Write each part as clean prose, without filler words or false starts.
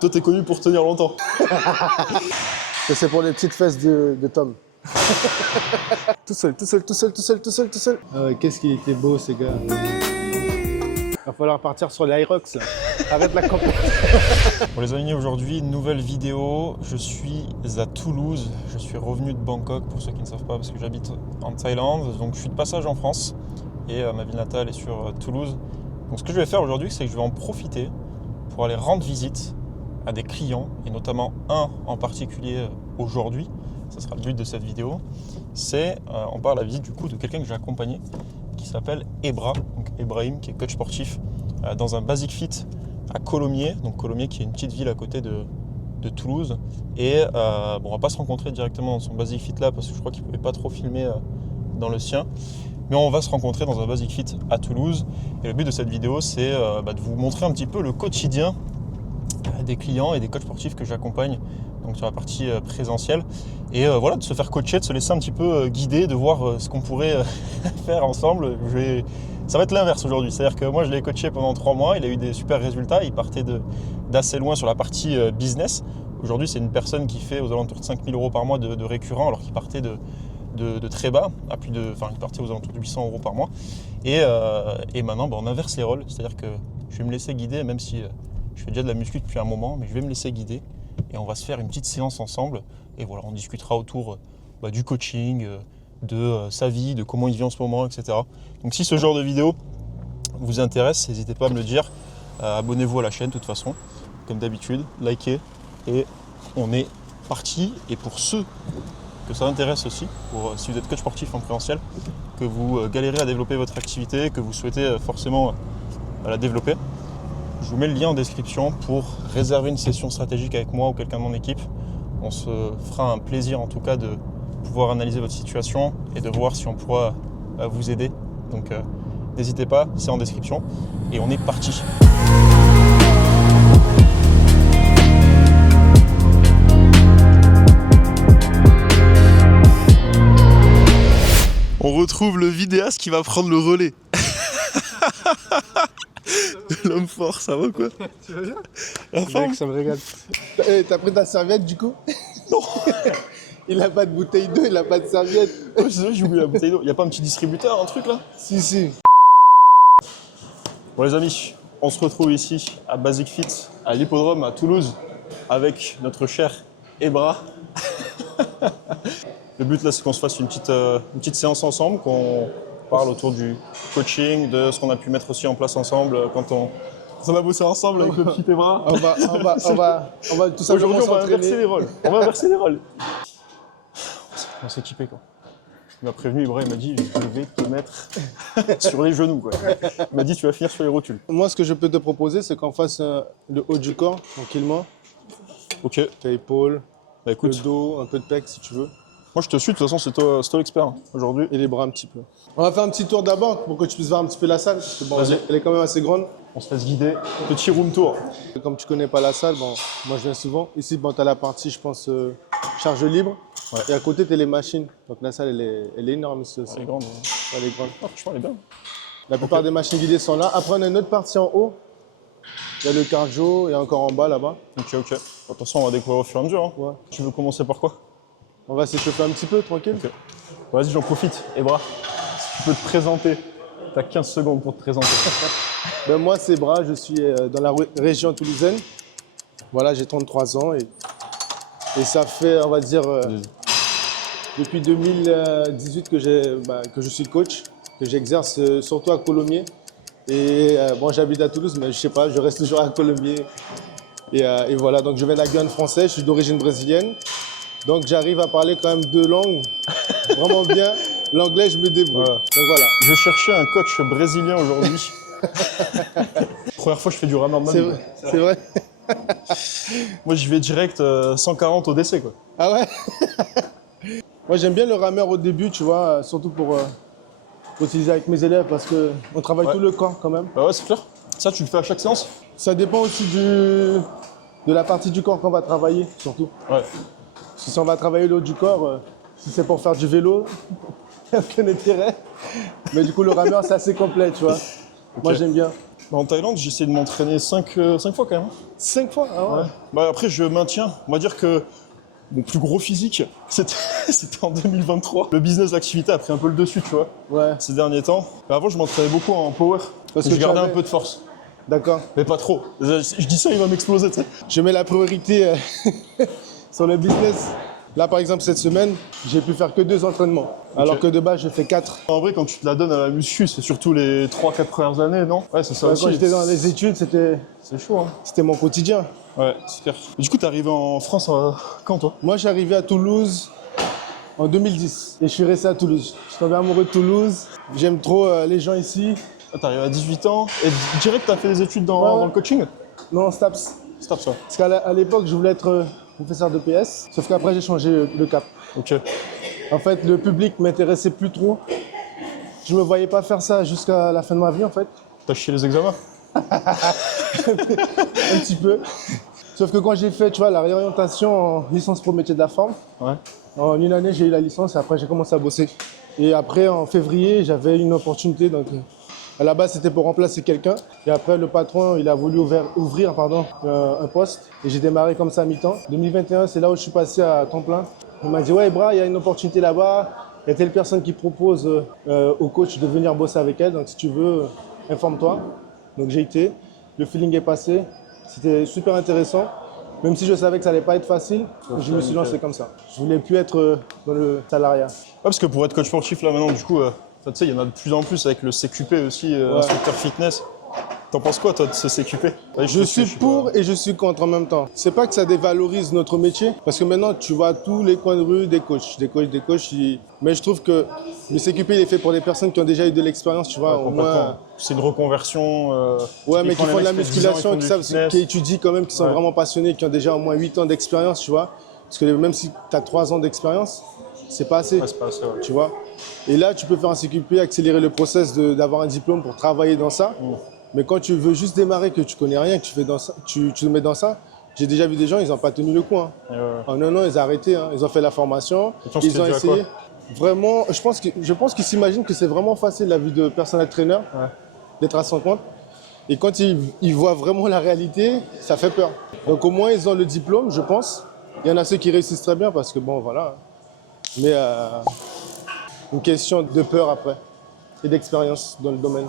Toi, t'es connu pour tenir longtemps. Ça, c'est pour les petites fesses de Tom. Tout seul. Ah ouais, qu'est-ce qu'il était beau, ces gars. Va falloir partir sur l'Aerox, là. Arrête la campagne. Bon les amis, aujourd'hui, nouvelle vidéo. Je suis à Toulouse. Je suis revenu de Bangkok, pour ceux qui ne savent pas, parce que j'habite en Thaïlande. Donc je suis de passage en France et ma ville natale est sur Toulouse. Donc ce que je vais faire aujourd'hui, c'est que je vais en profiter pour aller rendre visite à des clients, et notamment un en particulier aujourd'hui. Ça sera le but de cette vidéo. On part à la visite du coup de quelqu'un que j'ai accompagné, qui s'appelle Ebra, donc Ebrahim, qui est coach sportif dans un Basic Fit à Colomiers, donc Colomiers qui est une petite ville à côté de Toulouse. Et bon, on va pas se rencontrer directement dans son Basic Fit là, parce que je crois qu'il pouvait pas trop filmer dans le sien. Mais on va se rencontrer dans un Basic Fit à Toulouse. Et le but de cette vidéo, c'est de vous montrer un petit peu le quotidien des clients et des coachs sportifs que j'accompagne, donc sur la partie présentielle. Et voilà, de se faire coacher, de se laisser un petit peu guider, de voir ce qu'on pourrait faire ensemble. Ça va être l'inverse aujourd'hui, c'est-à-dire que moi je l'ai coaché pendant 3 mois, il a eu des super résultats, il partait d'assez loin sur la partie business. Aujourd'hui c'est une personne qui fait aux alentours de 5 000 € par mois de récurrent, alors qu'il partait de très bas, il partait aux alentours de 800 € par mois. Et maintenant on inverse les rôles, c'est-à-dire que je vais me laisser guider, même si je fais déjà de la muscu depuis un moment, mais je vais me laisser guider et on va se faire une petite séance ensemble. Et voilà, on discutera autour du coaching, de sa vie, de comment il vit en ce moment, etc. Donc si ce genre de vidéo vous intéresse, n'hésitez pas à me le dire. Abonnez-vous à la chaîne de toute façon, comme d'habitude, likez et on est parti. Et pour ceux que ça intéresse aussi, si vous êtes coach sportif en présentiel, que vous galérez à développer votre activité, que vous souhaitez forcément la développer, je vous mets le lien en description pour réserver une session stratégique avec moi ou quelqu'un de mon équipe. On se fera un plaisir en tout cas de pouvoir analyser votre situation et de voir si on pourra vous aider. Donc n'hésitez pas, c'est en description et on est parti. On retrouve le vidéaste qui va prendre le relais. L'homme fort, ça va quoi? Tu vas bien? La forme? Ça me régale. T'as pris ta serviette du coup? Non. Il a pas de bouteille d'eau, il a pas de serviette. Oh, c'est vrai, j'ai oublié la bouteille d'eau. Y'a pas un petit distributeur, un truc là? Si. Bon les amis, on se retrouve ici à Basic Fit, à l'hippodrome à Toulouse, avec notre cher Ebra. Le but là, c'est qu'on se fasse une petite séance ensemble, qu'on parle autour du coaching, de ce qu'on a pu mettre aussi en place ensemble quand on a bossé ensemble avec le petit Ebra. On va tout simplement Aujourd'hui, on va s'entraîner. inverser les rôles. On va inverser les rôles. On va s'équiper quoi. Il m'a prévenu, Ebra, il m'a dit je vais te mettre sur les genoux quoi. Il m'a dit tu vas finir sur les rotules. Moi, ce que je peux te proposer, c'est qu'on fasse le haut du corps tranquillement. Ok. Tes épaules, Bah écoute, le dos, un peu de pec si tu veux. moi je te suis, de toute façon c'est toi l'expert hein, aujourd'hui. Et les bras un petit peu. On va faire un petit tour d'abord pour que tu puisses voir un petit peu la salle. Parce que bon, Vas-y. elle est quand même assez grande. On se laisse guider. Petit room tour. Comme tu connais pas la salle, bon, moi je viens souvent. Ici, bon, tu as la partie, je pense, charge libre. Ouais. Et à côté, tu as les machines. Donc la salle, elle est énorme ici aussi. Elle est grande. Elle est grande. Ah, franchement, elle est bien. La plupart des machines guidées sont là. Après, on a une autre partie en haut. Il y a le cardio et encore en bas là-bas. Ok. De toute façon, on va découvrir au fur et à mesure. Hein. Ouais. Tu veux commencer par quoi? On va s'échauffer un petit peu, tranquille. Ok. Vas-y, j'en profite. Ebra, si tu peux te présenter. T'as 15 secondes pour te présenter. Ben, moi, c'est Bras, je suis dans la région toulousaine. Voilà, j'ai 33 ans et ça fait, on va dire, depuis 2018 que je suis coach, que j'exerce surtout à Colomiers. Et bon, j'habite à Toulouse, mais je sais pas, je reste toujours à Colomiers. Et voilà, donc je viens de la Guyane française, je suis d'origine brésilienne. Donc j'arrive à parler quand même 2 langues vraiment bien. L'anglais, je me débrouille. Voilà. Donc voilà. Je cherchais un coach brésilien aujourd'hui. Première fois que je fais du rameur de ma vie. C'est vrai. Moi, j'y vais direct 140 au décès quoi. Ah ouais. Moi, j'aime bien le rameur au début, tu vois, surtout pour utiliser avec mes élèves parce qu'on travaille tout le corps quand même. Bah ouais, c'est clair. Ça, tu le fais à chaque séance? Ça dépend aussi de la partie du corps qu'on va travailler, surtout. Ouais. Si on va travailler le haut du corps, si c'est pour faire du vélo, il n'y a aucun intérêt. Mais du coup, le rameur, c'est assez complet, tu vois. Moi, j'aime bien. En Thaïlande, j'ai essayé de m'entraîner 5 fois quand même. 5 fois? Ah ouais. Ouais. Bah, après, je maintiens. On va dire que mon plus gros physique, c'était en 2023. Le business, l'activité a pris un peu le dessus, tu vois, Ouais. ces derniers temps. Mais avant, je m'entraînais beaucoup en power. Parce Et que je tu gardais un avais- peu de force. D'accord. Mais pas trop. Je dis ça, il va m'exploser, tu sais. Je mets la priorité sur le business. Là, par exemple, cette semaine, j'ai pu faire que 2 entraînements. Alors que de base, je fais 4. En vrai, quand tu te la donnes à la muscu, c'est surtout les 3-4 premières années, non? Ouais, c'est ça aussi. Quand j'étais dans les études, c'était C'est chaud, hein. mon quotidien. Ouais, c'est clair. Et du coup, t'es arrivé en France quand, toi? Moi, je suis arrivé à Toulouse en 2010 et je suis resté à Toulouse. Je suis tombé amoureux de Toulouse. J'aime trop les gens ici. Ah, t'es arrivé à 18 ans et direct, t'as fait des études Ouais, ouais. dans le coaching? Non, STAPS. C'est top ça. Parce qu'à l'époque, je voulais être professeur de PS, sauf qu'après, j'ai changé le cap. Ok. En fait, le public m'intéressait plus trop. Je me voyais pas faire ça jusqu'à la fin de ma vie, en fait. T'as chié les examens? Un petit peu. Sauf que quand j'ai fait, tu vois, la réorientation en licence pro métier de la forme, Ouais. en une année, j'ai eu la licence et après, j'ai commencé à bosser. Et après, en février, j'avais une opportunité. Donc, à la base, c'était pour remplacer quelqu'un. Et après, le patron, il a voulu ouvrir un poste. Et j'ai démarré comme ça à mi-temps. 2021, c'est là où je suis passé à temps plein. Il m'a dit, ouais, Bra, il y a une opportunité là-bas. Il y a telle personne qui propose au coach de venir bosser avec elle. Donc, si tu veux, informe-toi. Donc, j'ai été. Le feeling est passé. C'était super intéressant. Même si je savais que ça allait pas être facile, je me suis lancé comme ça. Je voulais plus être dans le salariat. Ouais, parce que pour être coach sportif, là, maintenant, du coup, tu sais, il y en a de plus en plus avec le CQP aussi, Ouais. instructeur fitness. T'en penses quoi, toi, de ce CQP? Ouais, Je suis pour et je suis contre en même temps. C'est pas que ça dévalorise notre métier, parce que maintenant tu vois tous les coins de rue des coachs. Mais je trouve que le CQP il est fait pour les personnes qui ont déjà eu de l'expérience, tu vois, au moins. C'est une reconversion. Ouais, mais qui typiquement, font de la les mecs qui font 10 ans, musculation, ils font du fitness. qui étudient quand même, qui sont Ouais. vraiment passionnés, qui ont déjà au moins 8 ans d'expérience, tu vois. Parce que même si tu as 3 ans d'expérience, c'est pas assez. Ouais, c'est pas assez, ouais. Tu vois. Et là, tu peux faire un CQP, accélérer le process d'avoir un diplôme pour travailler dans ça. Mais quand tu veux juste démarrer, que tu connais rien, que tu fais dans ça, tu te mets dans ça. J'ai déjà vu des gens, ils n'ont pas tenu le coup. Hein. En un an, ils ont arrêté. Hein. Ils ont fait la formation, ils ont essayé. Vraiment, je pense qu'ils s'imaginent que c'est vraiment facile la vie de personnel trainer, d'être à son compte. Et quand ils voient vraiment la réalité, ça fait peur. Donc au moins, ils ont le diplôme, je pense. Il y en a ceux qui réussissent très bien parce que bon, voilà. Mais une question de peur après et d'expérience dans le domaine.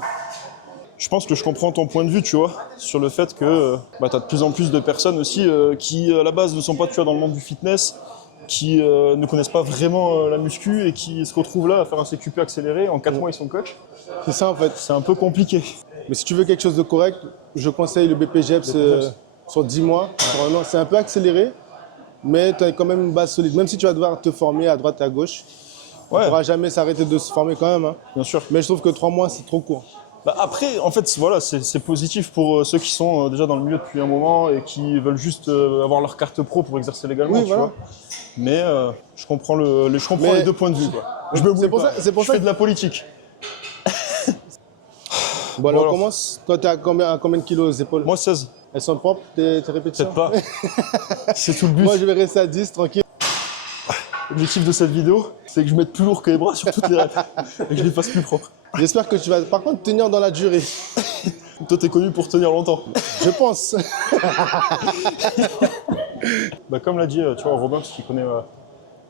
Je pense que je comprends ton point de vue, tu vois, sur le fait que tu as de plus en plus de personnes aussi qui, à la base, ne sont pas, tu vois, dans le monde du fitness, qui ne connaissent pas vraiment la muscu et qui se retrouvent là à faire un CQP accéléré. En 4 mois, ils sont coach. C'est ça, en fait. C'est un peu compliqué. Mais si tu veux quelque chose de correct, je conseille le BPGEPS sur 10 mois, sur un an. C'est un peu accéléré, mais tu as quand même une base solide. Même si tu vas devoir te former à droite et à gauche, tu ne pourras jamais s'arrêter de se former quand même. Hein. Bien sûr. Mais je trouve que 3 mois, c'est trop court. Bah après, en fait, voilà, c'est positif pour ceux qui sont déjà dans le milieu depuis un moment et qui veulent juste avoir leur carte pro pour exercer légalement, Oui, tu voilà. vois. Mais je comprends, les deux points de vue. Quoi. Je me mouille pas. C'est pour Je ça fais de la politique. Bon, alors on alors. commence. Toi, tu as combien de kilos les épaules? Moi, 16. Elles sont propres, tes répétitions? Peut-être pas. C'est tout le but. Moi, je vais rester à 10, tranquille. L'objectif de cette vidéo, c'est que je mette plus lourd que les bras sur toutes les reps et que je les fasse plus propres. J'espère que tu vas, par contre, tenir dans la durée. Toi, t'es connu pour tenir longtemps. Je pense. Bah, comme l'a dit, tu vois, Robin, parce qu'il connaît,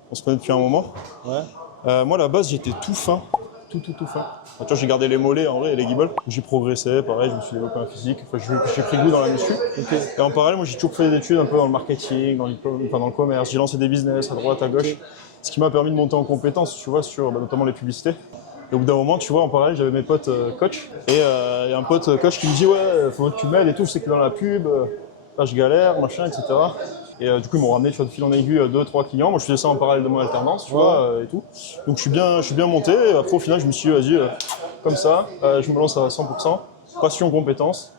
on se connaît depuis un moment. Ouais. Moi, à la base, j'étais tout fin. Tout fin. Tu vois, j'ai gardé les mollets, en vrai, et les guibolles. J'ai progressé, pareil, je me suis développé un physique. Enfin, j'ai pris goût dans la muscu. Ok. Et en parallèle, moi, j'ai toujours fait des études un peu dans le marketing, dans le commerce. J'ai lancé des business à droite, à gauche. Ce qui m'a permis de monter en compétences, tu vois, sur notamment les publicités. Et au bout d'un moment, tu vois, en parallèle, j'avais mes potes coach. Et il y a un pote coach qui me dit, ouais, faut que tu m'aides et tout. Je sais que dans la pub, là, je galère, machin, etc. Et du coup, ils m'ont ramené, tu vois, de fil en aiguille 2-3 clients. Moi, je faisais ça en parallèle de mon alternance, tu vois, et tout. Donc, je suis bien monté. Et après, au final, je me suis dit, vas-y, comme ça, je me lance à 100%. Passion, compétence.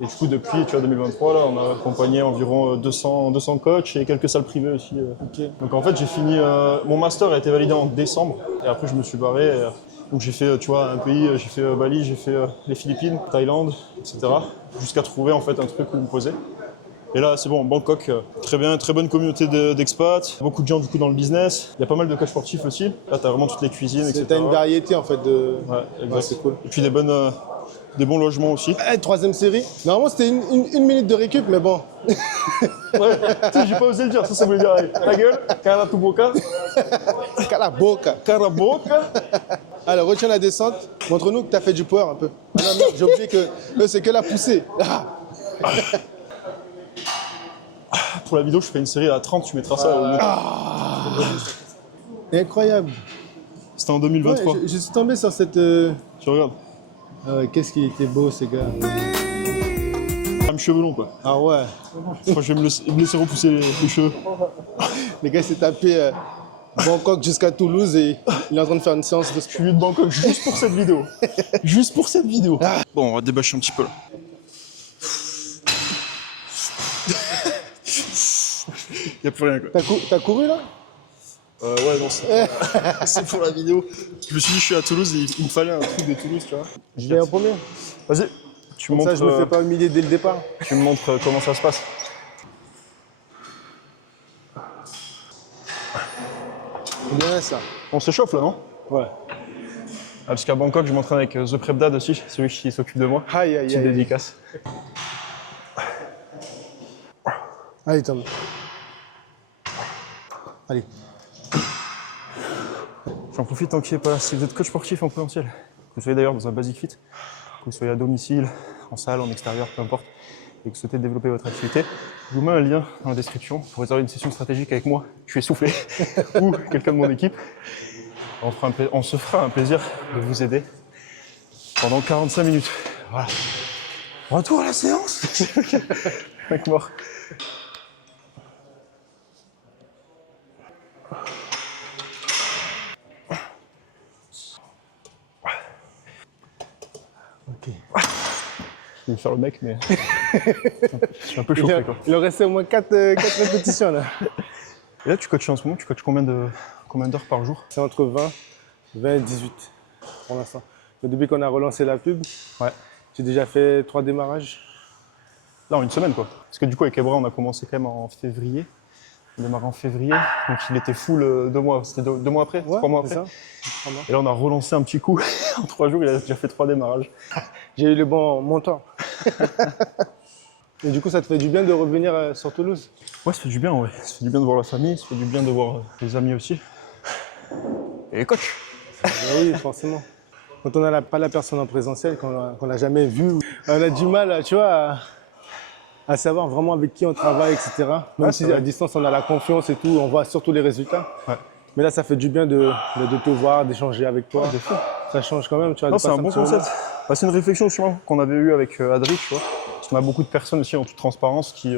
Et du coup, depuis, tu vois, 2023, là, on a accompagné environ 200 coachs et quelques salles privées aussi. Ok. Donc, en fait, j'ai fini... mon master a été validé en décembre. Et après, je me suis barré. Donc, j'ai fait, tu vois, un pays. J'ai fait Bali, j'ai fait les Philippines, Thaïlande, etc. Jusqu'à trouver, en fait, un truc où me poser. Et là, c'est bon, Bangkok, très bien, très bonne communauté d'expats, beaucoup de gens du coup dans le business. Il y a pas mal de coachs sportifs aussi. Là, tu as vraiment toutes les cuisines, etc. Tu as une variété en fait de. Ouais, exact. Ouais, c'est cool. Et puis des bonnes des bons logements aussi. Eh, 3e série. Normalement, c'était une minute de récup, mais bon. Ouais, tu sais, j'ai pas osé le dire, ça voulait dire allez, ta gueule, cara tu boca. Calaboca. Cara boca. Alors, retiens la descente. Montre-nous que tu as fait du power un peu. Ah non, merde, j'ai oublié que eux, c'est que la poussée. Ah. Pour la vidéo, je fais une série à 30, tu mettras ça au milieu. Incroyable. C'était en 2023. Ouais, je suis tombé sur cette... Tu regardes. Ah ouais, qu'est-ce qui était beau, ces gars. Même cheveux longs, quoi. Ah ouais. Moi, je vais me laisser repousser les cheveux. Les gars, il s'est tapé Bangkok jusqu'à Toulouse et il est en train de faire une séance de Je sport. suis venu de Bangkok juste pour cette vidéo. Juste pour cette vidéo. Bon, on va débâcher un petit peu là. Y'a plus rien, quoi. T'as couru là? Ouais, non, c'est pour la vidéo. Je me suis dit, je suis à Toulouse et il me fallait un truc de Toulouse, tu vois. J'étais en premier. Vas-y, tu Comme montres, ça, je me fais pas humilier dès le départ. tu me montres comment ça se passe. C'est bien ça. On s'échauffe là, non? Ouais. Ah, parce qu'à Bangkok, je m'entraîne avec The Prep Dad aussi, celui qui s'occupe de moi. Aïe, aïe, Petite aïe. dédicace. Allez, Tom. Allez. J'en profite tant qu'il n'est pas là. Si vous êtes coach sportif en présentiel, que vous soyez d'ailleurs dans un Basic Fit, que vous soyez à domicile, en salle, en extérieur, peu importe, et que vous souhaitez développer votre activité, je vous mets un lien dans la description pour réserver une session stratégique avec moi. Je suis essoufflé, ou quelqu'un de mon équipe. On se fera un plaisir de vous aider pendant 45 minutes. Voilà. Retour à la séance. Mec mort. Ok. Je vais faire le mec, mais je suis un peu chauffé, quoi. Il en restait au moins 4 répétitions là. Et là, tu coaches en ce moment, tu coaches combien d'heures par jour? C'est entre 20 et 18 pour l'instant. Depuis qu'on a relancé la pub, Ouais. j'ai déjà fait 3 démarrages. Là, en une semaine, quoi. Parce que du coup, avec Ebra, on a commencé quand même en février. On a démarré en février, donc il était full 2 mois. C'était 2 mois après, 3 mois c'est après. ça. 3 mois. Et là, on a relancé un petit coup. En 3 jours, il a déjà fait 3 démarrages. J'ai eu le bon montant. Et du coup, ça te fait du bien de revenir sur Toulouse? Ouais, ça fait du bien, ouais. Ça fait du bien de voir la famille, ça fait du bien de voir les amis aussi. Et les coachs. Ben oui, forcément. Quand on n'a pas la personne en présentiel, qu'on n'a jamais vue, on a du mal, tu vois, à savoir vraiment avec qui on travaille, etc. Même Ouais, si c'est vrai. à distance, on a la confiance et tout, on voit surtout les résultats. Ouais. Mais là, ça fait du bien de te voir, d'échanger avec toi. Ouais, de fou. Ça change quand même, tu vois. Non, de c'est passer un bon petit moment. concept. Bah, c'est une réflexion sûrement qu'on avait eue avec Adri, tu vois. Parce qu'on a beaucoup de personnes aussi en toute transparence qui.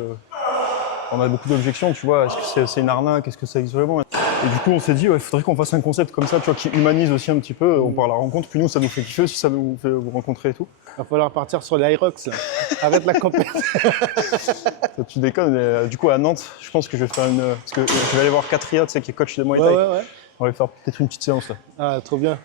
On a beaucoup d'objections, tu vois. Est-ce que c'est une arnaque? Est-ce que ça existe vraiment? Et du coup, on s'est dit, il faudrait qu'on fasse un concept comme ça, tu vois, qui humanise aussi un petit peu. On part à la rencontre, puis nous, ça nous fait kiffer aussi, ça nous fait vous rencontrer et tout. Il va falloir partir sur les Hyrox, là. Arrête la compétition. Ça, tu déconnes, mais du coup, à Nantes, je pense que je vais faire une. Parce que je vais aller voir Katria, tu sais, qui est coach de Muay Thai. Ouais. On va faire peut-être une petite séance là. Ah, trop bien.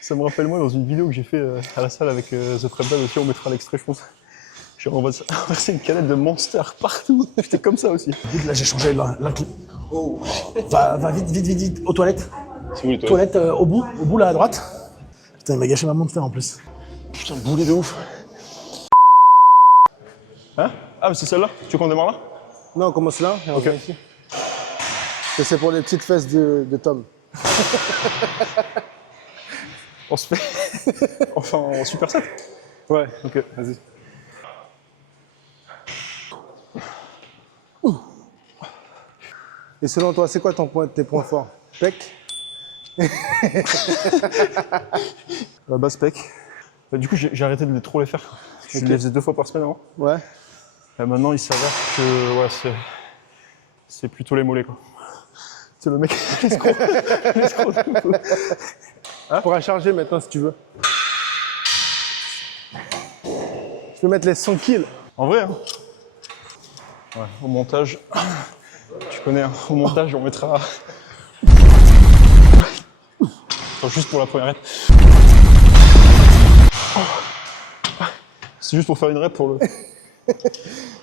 Ça me rappelle moi dans une vidéo que j'ai fait à la salle avec The Prep Dad aussi, on mettra l'extrait je pense. J'ai renversé une canette de Monster partout, j'étais comme ça aussi. Vite, là, j'ai changé la clé. Oh. Va vite, aux toilettes. C'est où les Toilettes au bout là à droite. Putain, il m'a gâché ma montre en plus. Putain, boulet de ouf. Hein? Ah mais c'est celle-là? Tu veux qu'on démarre là? Non, on commence là et on vient ici. Et c'est pour les petites fesses de Tom. On se fait. Enfin en super set? Ouais. Ok, vas-y. Et selon toi, c'est quoi tes points forts? Pec? La base pec. Du coup j'ai arrêté de trop les faire. Je les faisais 2 fois par semaine avant. Ouais. Et maintenant il s'avère que ouais, c'est plutôt les mollets quoi. C'est le mec l'escroc. On pourra charger maintenant si tu veux. Je peux mettre les 100 kills. En vrai, hein. Ouais, au montage, tu connais, hein, au montage on mettra. Enfin, juste pour la première rep. C'est juste pour faire une rep pour le.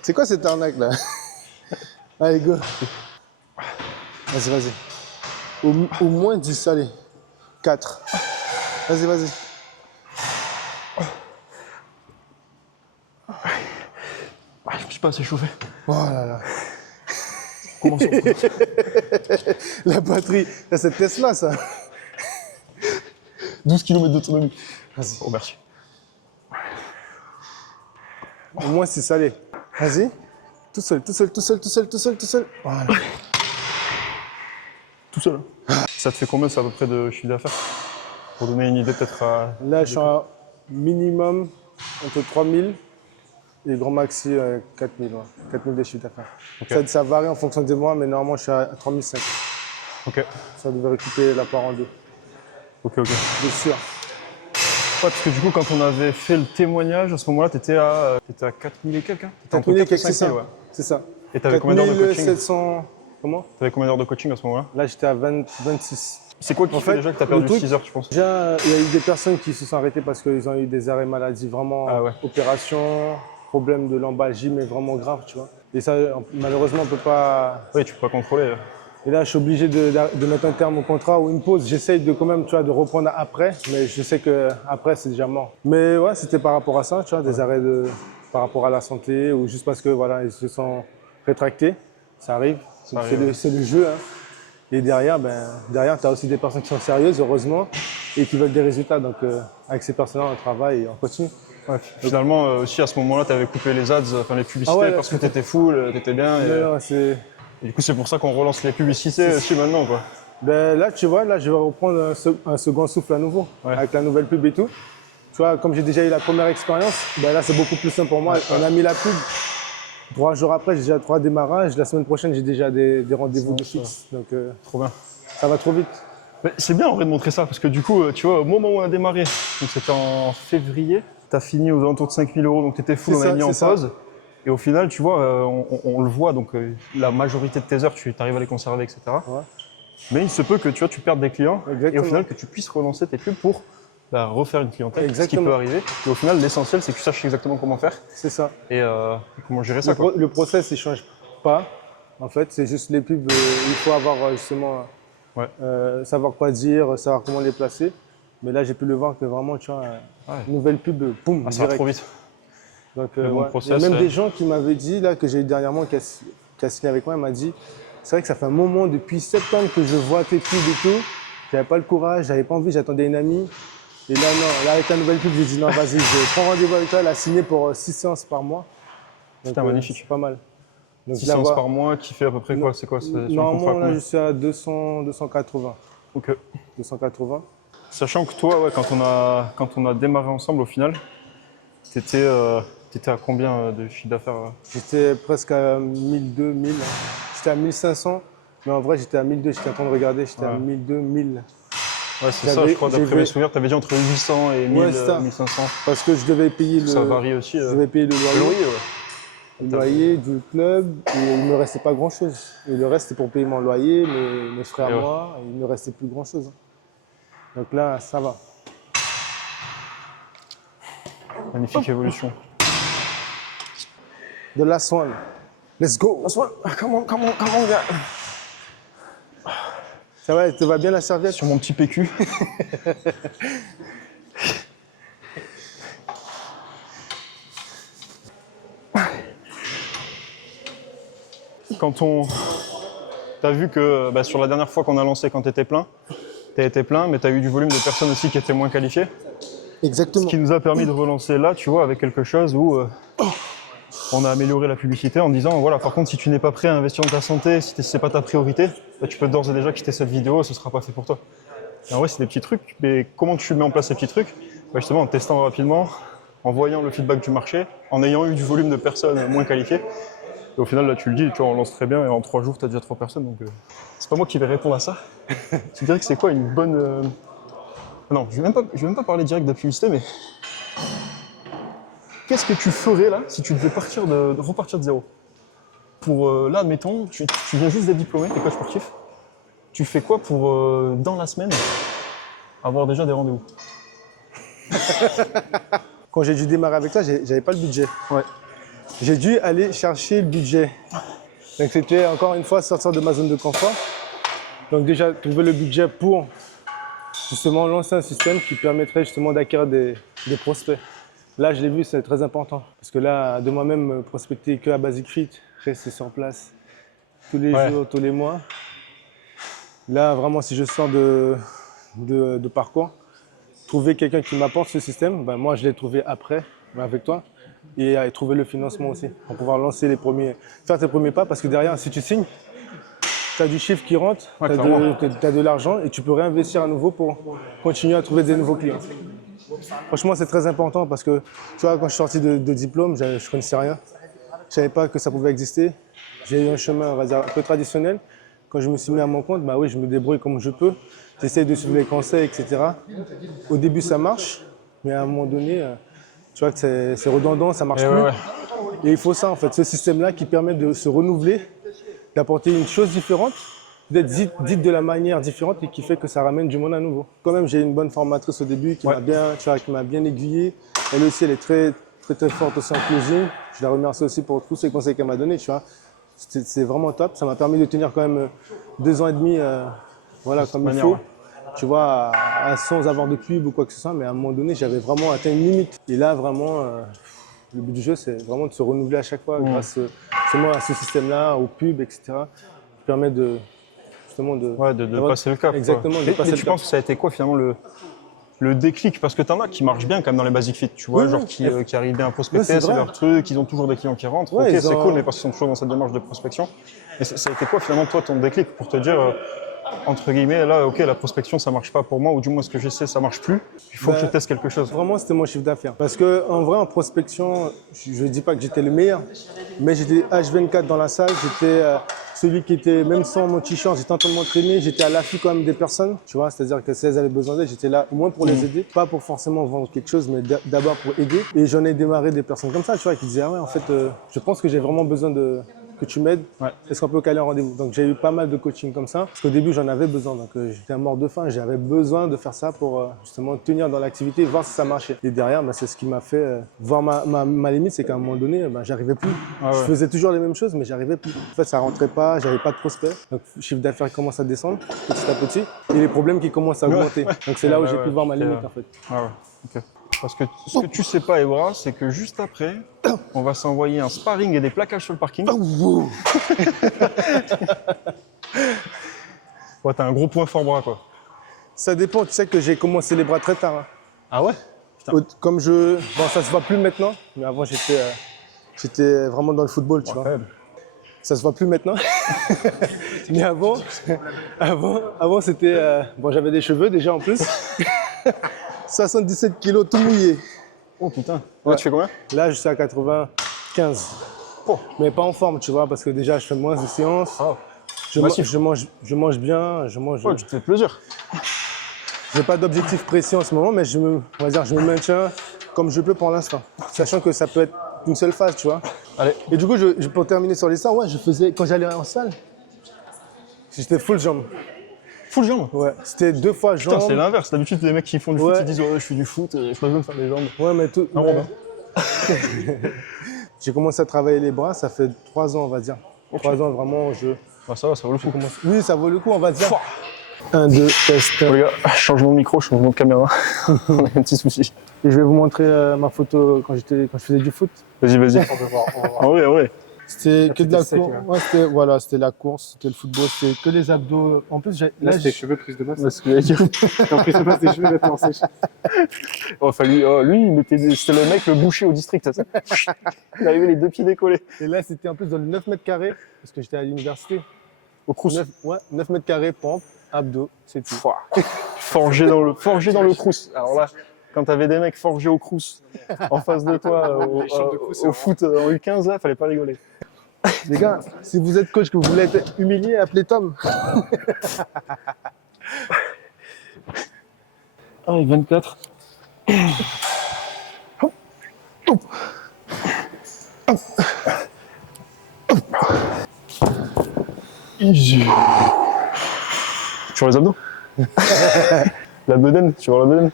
C'est quoi cette arnaque là? Allez, go. Vas-y, vas-y. Au moins 10, allez. 4. Vas-y, vas-y. Je me suis pas assez chauffé. Oh là là. Commençons. La batterie, c'est Tesla, ça. 12 km d'autonomie. Vas-y. Oh, merci. Au moins 6, allez. Vas-y. Tout seul, tout seul, tout seul, tout seul, tout seul, tout seul. Voilà. Tout seul. Ça te fait combien, ça, à peu près, de chiffre d'affaires? Pour donner une idée, peut-être à... Là, je suis à minimum entre 3000 et grand maxi 4000. Ouais. 4000 de chiffre d'affaires. Ok. Ça varie en fonction des mois, mais normalement, je suis à 3005. Ok. Ça devait récupérer la part en deux. Ok, ok. Bien sûr. Ouais, parce que du coup, quand on avait fait le témoignage, à ce moment-là, t'étais à 4000 et quelques, hein? T'étais entre 4000 et 4 quelques, c'est 5000, ça. ouais. C'est ça. Et t'avais combien d'heures de coaching? 4700. Comment? T'avais combien d'heures de coaching à ce moment-là? Là, j'étais à 26. C'est quoi qui En fait fait, déjà que t'as le perdu truc- 6 heures, tu penses? Déjà, il y a eu des personnes qui se sont arrêtées parce qu'ils ont eu des arrêts maladie, vraiment Ah ouais. opération, problème de lombalgie, mais vraiment grave, tu vois. Et ça, malheureusement, on peut pas. Oui, tu peux pas contrôler. Et là, je suis obligé de mettre un terme au contrat ou une pause. J'essaye de quand même, tu vois, de reprendre après, mais je sais que après c'est déjà mort. Mais ouais, c'était par rapport à ça, tu vois, des arrêts par rapport à la santé ou juste parce que voilà, ils se sont rétractés. Ça arrive. Ça arrive. C'est le jeu. Hein. Et derrière, tu as aussi des personnes qui sont sérieuses, heureusement, et qui veulent des résultats. Donc, avec ces personnes-là, on travaille et on continue. Ouais. Finalement, aussi à ce moment-là, t'avais coupé les ads, enfin les publicités, Ah ouais, là, parce que t'étais full, t'étais bien. Et, Non, c'est- et du coup, c'est pour ça qu'on relance les publicités aussi maintenant, quoi. Là, tu vois, là, je vais reprendre un second souffle à nouveau, Ouais. avec la nouvelle pub et tout. Tu vois, comme j'ai déjà eu la première expérience, là, c'est beaucoup plus simple pour moi. On a mis la pub. 3 jours après, j'ai déjà 3 démarrages. La semaine prochaine, j'ai déjà des rendez-vous de fixe. Donc, Trop bien. ça va trop vite. Mais c'est bien en vrai de montrer ça, parce que du coup, tu vois, au moment où on a démarré, donc c'était en février, t'as fini aux alentours de 5000 €, donc t'étais full, C'est on a ça, mis en c'est ça. pause. Et au final, tu vois, on le voit, donc la majorité de tes heures, tu arrives à les conserver, etc. Ouais. Mais il se peut que tu vois, tu perdes des clients et Exactement. au final que tu puisses relancer tes pubs pour refaire une clientèle, ce qui Exactement. peut arriver. Et au final, l'essentiel, c'est que tu saches exactement comment faire C'est ça. et comment gérer ça. Quoi. Le process, il ne change pas. En fait, c'est juste les pubs. Il faut avoir justement Ouais. savoir quoi dire, savoir comment les placer. Mais là, j'ai pu le voir que vraiment, tu vois, nouvelle pub, boum, Ah, ça va direct. trop vite. Donc, Le bon ouais. process, Il y a même ouais. des gens qui m'avaient dit, là, que j'ai eu dernièrement, qui a signé avec moi, il m'a dit, c'est vrai que ça fait un moment, depuis septembre, que je vois tes pubs et tout. J'avais pas le courage, j'avais pas envie, j'attendais une amie. Et là, non, là, avec la nouvelle pub, j'ai dit, non, vas-y, je prends rendez-vous avec toi. Elle a signé pour 6 séances par mois. Donc, Putain, magnifique. C'est pas mal. Donc, 6 là, séances voilà. par mois qui fait à peu près quoi? C'est quoi? C'est sur un Normalement, contrat là, combien? je suis à 280. Ok. 280. Sachant que toi, ouais, quand on a démarré ensemble, au final, t'étais à combien de chiffre d'affaires? J'étais presque à 1200, 1000. J'étais à 1500, mais en vrai, j'étais à 1200. J'étais en train de regarder, j'étais à Ouais. 1200, 1000. Ouais, c'est ça, J'avais- je crois, d'après j'ai mes fait- souvenirs, t'avais dit entre 800 et 1000, Ouais, c'est ça. 1500. Parce que je devais payer Ça varie aussi. je devais payer le Le loyer, loyer, ouais. le loyer du club, et il ne me restait pas grand-chose. Et le reste, c'était pour payer mon loyer, mes frais à Et ouais. moi, et il ne me restait plus grand-chose. Donc là, ça va. Magnifique évolution. The last one. Let's go. Comment, gars? Ça va, te va bien la serviette? Sur mon petit PQ. Quand on... T'as vu que sur la dernière fois qu'on a lancé, quand t'étais plein, t'as été plein, mais t'as eu du volume de personnes aussi qui étaient moins qualifiées. Ce Exactement. qui nous a permis de relancer là, tu vois, avec quelque chose où on a amélioré la publicité en disant, voilà, par contre, si tu n'es pas prêt à investir dans ta santé, si c'est pas ta priorité, tu peux d'ores et déjà quitter cette vidéo, ce sera pas fait pour toi. Et en vrai, c'est des petits trucs, mais comment tu mets en place ces petits trucs? Justement, en testant rapidement, en voyant le feedback du marché, en ayant eu du volume de personnes moins qualifiées. Et au final, là, tu le dis, tu vois, on lance très bien et en 3 jours, tu as déjà 3 personnes. Donc, c'est pas moi qui vais répondre à ça. Tu dirais que c'est quoi une bonne. Non, je vais même pas parler direct de publicité, mais. Qu'est-ce que tu ferais là si tu devais repartir de zéro? Pour là, admettons, tu viens juste d'être diplômé, t'es coach sportif. Tu fais quoi pour, dans la semaine, avoir déjà des rendez-vous? Quand j'ai dû démarrer avec toi, j'avais pas le budget. Ouais. J'ai dû aller chercher le budget. Donc c'était encore une fois sortir de ma zone de confort. Donc déjà, trouver le budget pour justement lancer un système qui permettrait justement d'acquérir des prospects. Là, je l'ai vu, c'est très important. Parce que là, de moi-même, prospecter que à Basic Fit, rester sur place tous les jours, tous les mois. Là, vraiment, si je sors de parcours, trouver quelqu'un qui m'apporte ce système, ben, moi, je l'ai trouvé après, avec toi. Et trouver le financement aussi, pour pouvoir lancer faire tes premiers pas. Parce que derrière, si tu signes, tu as du chiffre qui rentre, tu as de l'argent et tu peux réinvestir à nouveau pour continuer à trouver des nouveaux clients. Franchement, c'est très important parce que, tu vois, quand je suis sorti de diplôme, je ne connaissais rien. Je ne savais pas que ça pouvait exister. J'ai eu un chemin, on va dire, un peu traditionnel. Quand je me suis mis à mon compte, bah oui, je me débrouille comme je peux. J'essaie de suivre les conseils, etc. Au début, ça marche, mais à un moment donné, tu vois que c'est redondant, ça ne marche plus. Et il faut ça, en fait, ce système-là qui permet de se renouveler, d'apporter une chose différente, d'être dite de la manière différente et qui fait que ça ramène du monde à nouveau. Quand même, j'ai une bonne formatrice au début qui m'a bien aiguillé. Elle aussi, elle est très forte aussi en closing. Je la remercie aussi pour tous ces conseils qu'elle m'a donnés, tu vois. C'est vraiment top. Ça m'a permis de tenir quand même 2 ans et demi, voilà, comme il faut. Tu vois, sans avoir de pub ou quoi que ce soit. Mais à un moment donné, j'avais vraiment atteint une limite. Et là, vraiment, le but du jeu, c'est vraiment de se renouveler à chaque fois grâce seulement à ce système-là, aux pubs, etc. Qui permet de passer le cap. Exactement. Et tu penses que ça a été quoi finalement le déclic? Parce que t'en as qui marchent bien quand même dans les Basic Fit, tu vois, genre qui arrivent bien à prospecter, c'est leur truc, ils ont toujours des clients qui rentrent. Ok, c'est cool, mais parce qu'ils sont toujours dans cette démarche de prospection. Et ça a été quoi finalement toi ton déclic pour te dire, entre guillemets, là, ok, la prospection ça marche pas pour moi, ou du moins ce que j'essaie ça marche plus, il faut que je teste quelque chose. Vraiment, c'était mon chiffre d'affaires. Parce qu'en vrai, en prospection, je ne dis pas que j'étais le meilleur, mais j'étais H24 dans la salle, j'étais celui qui était, même sans mon t-shirt, j'étais en train de m'entraîner, j'étais à l'affût quand même des personnes, tu vois, c'est-à-dire que si elles avaient besoin d'aide, j'étais là au moins pour les aider, pas pour forcément vendre quelque chose, mais d'abord pour aider. Et j'en ai démarré des personnes comme ça, tu vois, qui disaient, ah ouais, en fait, je pense que j'ai vraiment besoin que tu m'aides, est-ce qu'on peut caler un rendez-vous? Donc j'ai eu pas mal de coaching comme ça, parce qu'au début j'en avais besoin, donc j'étais à mort de faim, j'avais besoin de faire ça pour justement tenir dans l'activité, voir si ça marchait. Et derrière, c'est ce qui m'a fait voir ma limite, c'est qu'à un moment donné, j'arrivais plus. Je faisais toujours les mêmes choses, mais j'arrivais plus. En fait, ça rentrait pas, j'avais pas de prospects, donc le chiffre d'affaires commence à descendre petit à petit, et les problèmes qui commencent à augmenter. Donc c'est là où j'ai pu voir ma limite en fait. Okay. Parce que ce que tu sais pas, Ebra, c'est que juste après, on va s'envoyer un sparring et des plaquages sur le parking. Ouais, t'as un gros point fort bras, quoi. Ça dépend, tu sais que j'ai commencé les bras très tard. Hein. Ah ouais? Bon, ça se voit plus maintenant, mais avant j'étais vraiment dans le football, tu vois. Ça se voit plus maintenant. Mais avant c'était, bon, j'avais des cheveux déjà en plus. 77 kilos tout mouillé. Oh putain. Ouais, tu fais combien? Là, je suis à 95. Oh. Mais pas en forme, tu vois, parce que déjà, je fais moins de séances. Oh. Je mange bien, Ouais, tu te fais plaisir. J'ai pas d'objectif précis en ce moment, mais je me maintiens comme je peux pour l'instant. Sachant que ça peut être une seule phase, tu vois. Allez. Et du coup, pour terminer sur l'histoire, ouais, quand j'allais en salle, j'étais full jambes. Full jambes? Ouais, c'était 2 fois jambes. Putain, c'est l'inverse. D'habitude, les mecs qui font du foot, ils disent ouais, je fais du foot, je pas besoin de faire des jambes. Ouais, mais tout. J'ai commencé à travailler les bras, ça fait 3 ans, on va dire. 3 ans, vraiment, Ouais, ça va, ça vaut le coup. Oui, ça vaut le coup, on va dire. 1, 2, test. Oh, les gars, changement de micro, changement de caméra. On a un petit souci. Et je vais vous montrer ma photo quand je faisais du foot. Vas-y. On va voir. Ah ouais. C'était que de la course. C'était la course, c'était le football, c'était que les abdos. En plus, là c'était cheveux, prise de masse. C'est ce que j'allais dire. En prise de masse des cheveux, maintenant sèche. Lui, c'était le mec, le boucher au district, ça. Il arrivait les 2 pieds décollés. Et là, c'était en plus dans le 9 mètres carrés, parce que j'étais à l'université. Au Crous. 9 mètres carrés, pompe, abdos, c'est tout. Forgé dans le Crous. Alors là, quand t'avais des mecs forgés au Crous en face de toi au foot en U15, là, fallait pas rigoler. Les gars, si vous êtes coach, que vous voulez être humilié, appelez Tom. Ah, 24. Easy. Tu vois les abdos? La bedaine, tu vois la bedaine?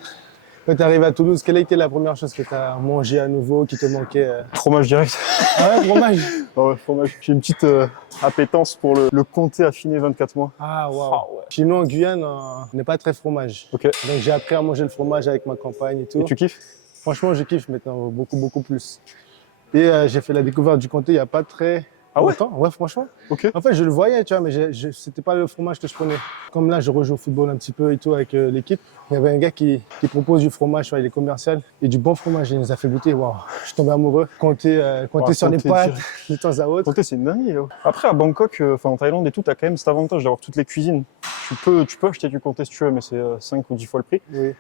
Quand tu arrives à Toulouse, quelle a été la première chose que tu as mangé à nouveau, qui te manquait Fromage direct. Ah ouais, fromage. Ah ouais, fromage. J'ai une petite appétence pour le comté affiné 24 mois. Ah, waouh. Ah ouais. Chez nous, en Guyane, on n'est pas très fromage. Ok. Donc, j'ai appris à manger le fromage avec ma compagne et tout. Et tu kiffes? Franchement, je kiffe maintenant, beaucoup, beaucoup plus. Et j'ai fait la découverte du comté il n'y a pas très longtemps. Ouais, franchement. Ok. En fait, je le voyais, tu vois, mais c'était pas le fromage que je prenais. Comme là, je rejoue au football un petit peu et tout avec l'équipe. Il y avait un gars qui propose du fromage, tu vois, il est commercial, et du bon fromage. Il nous a fait goûter. Waouh, je suis tombé amoureux. Compter sur les comté pattes direct. de temps à autre. Comté, c'est une dinguerie. Là. Après, à Bangkok, en Thaïlande et tout, t'as quand même cet avantage d'avoir toutes les cuisines. Tu peux acheter du comté si tu veux, mais c'est 5 ou 10 fois le prix. Oui.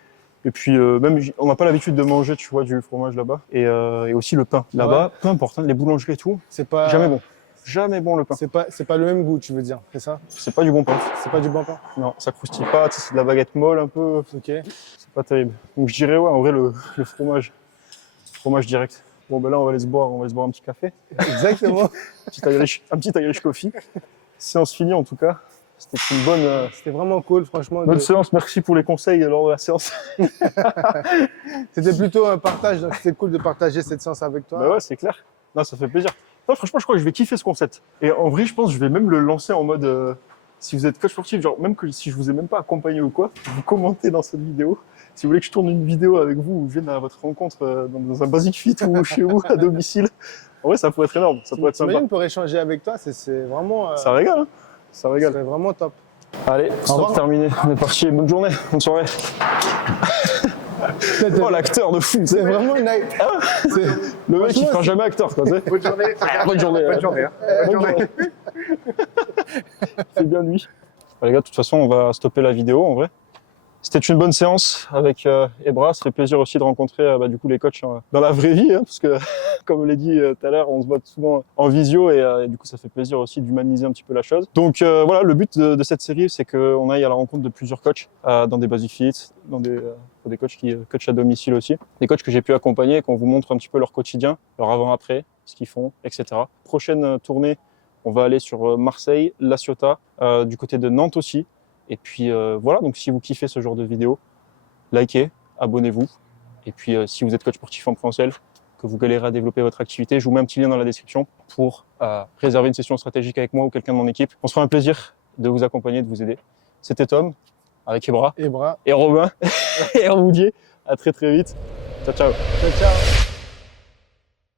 Et puis, même, on n'a pas l'habitude de manger, tu vois, du fromage là-bas. Et aussi le pain. Là-bas, peu importe, hein, les boulangeries et tout, C'est pas, jamais bon. Jamais bon le pain. c'est pas le même goût, tu veux dire, c'est ça? C'est pas du bon pain. C'est pas du bon pain? Non, ça croustille pas, c'est de la baguette molle un peu. Ok. C'est pas terrible. Donc je dirais, ouais, en vrai, le fromage. Fromage direct. Bon, ben là, on va aller se boire un petit café. Exactement. Un petit Irish coffee. Séance finie en tout cas. C'était une bonne, C'était vraiment cool, franchement. bonne séance. Merci pour les conseils lors de la séance. C'était plutôt un partage, donc c'était cool de partager cette séance avec toi. Bah ouais, c'est clair. Non, ça fait plaisir. Non, franchement, je crois que je vais kiffer ce concept. Et en vrai, je pense que je vais même le lancer en mode, si vous êtes coach sportif, genre même que si je vous ai même pas accompagné ou quoi, vous commentez dans cette vidéo. Si vous voulez que je tourne une vidéo avec vous ou je vienne à votre rencontre dans un Basic Fit ou chez vous à domicile, en vrai, ça pourrait être énorme. Ça pourrait être sympa. T'imagines pour échanger avec toi, c'est vraiment. Ça régale, hein. Ça régale. C'est vraiment top. Allez, stop, terminé. On est parti. Bonne journée, bonne soirée. Oh, l'acteur de fou. C'est vraiment une. Le mec, il fera jamais acteur, quoi. Bonne journée. Bonne journée. Bonne journée. Bonne journée. C'est bien lui. Les gars, de toute façon, on va stopper la vidéo, en vrai. C'était une bonne séance avec Ebra. Ça fait plaisir aussi de rencontrer du coup les coachs dans la vraie vie, hein, parce que comme je l'ai dit tout à l'heure, on se voit souvent en visio et du coup ça fait plaisir aussi d'humaniser un petit peu la chose. Donc voilà, le but de cette série, c'est qu'on aille à la rencontre de plusieurs coachs dans des Basic Fit, dans des coachs qui coachent à domicile aussi, des coachs que j'ai pu accompagner et qu'on vous montre un petit peu leur quotidien, leur avant-après, ce qu'ils font, etc. Prochaine tournée, on va aller sur Marseille, La Ciotat, du côté de Nantes aussi. Et puis voilà, donc si vous kiffez ce genre de vidéo, likez, abonnez-vous. Et puis si vous êtes coach sportif en présentiel, que vous galérez à développer votre activité, je vous mets un petit lien dans la description pour réserver une session stratégique avec moi ou quelqu'un de mon équipe. On se fera un plaisir de vous accompagner, de vous aider. C'était Tom, avec Ebra Et bras. et Robin, et on vous dit à très très vite. Ciao, ciao. Ciao, ciao.